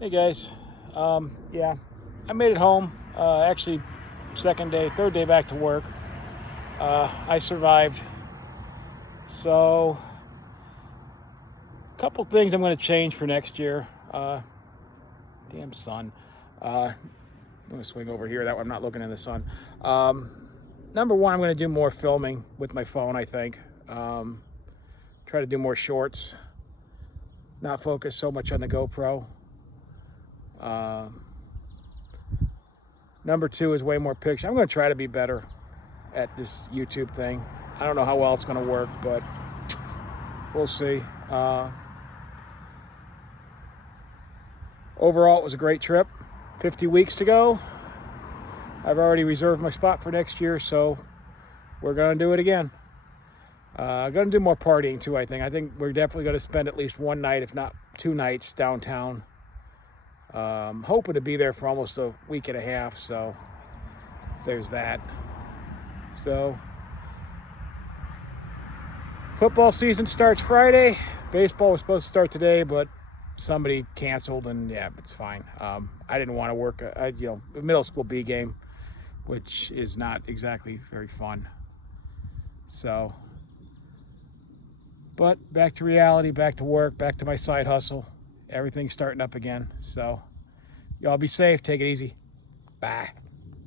Hey guys, yeah, I made it home. Actually, third day back to work. I survived. So, a couple things I'm going to change for next year. Damn sun. I'm going to swing over here. That way I'm not looking in the sun. Number one, I'm going to do more filming with my phone, I think. Try to do more shorts. Not focus so much on the GoPro. Number two is way more pictures. I'm going to try to be better at this YouTube thing. I don't know how well it's going to work, but we'll see. Overall, it was a great trip. 50 weeks to go. I've already reserved my spot for next year, so we're going to do it again. Going to do more partying too, I think. I think we're definitely going to spend at least one night, if not 2 nights, downtown. Hoping to be there for almost a week and a half, so there's that. So football season starts Friday. Baseball was supposed to start today, but somebody canceled, and yeah, it's fine. I didn't want to work a middle school B game, which is not exactly very fun. So, but back to reality, back to work, back to my side hustle. Everything's starting up again. So y'all be safe. Take it easy. Bye.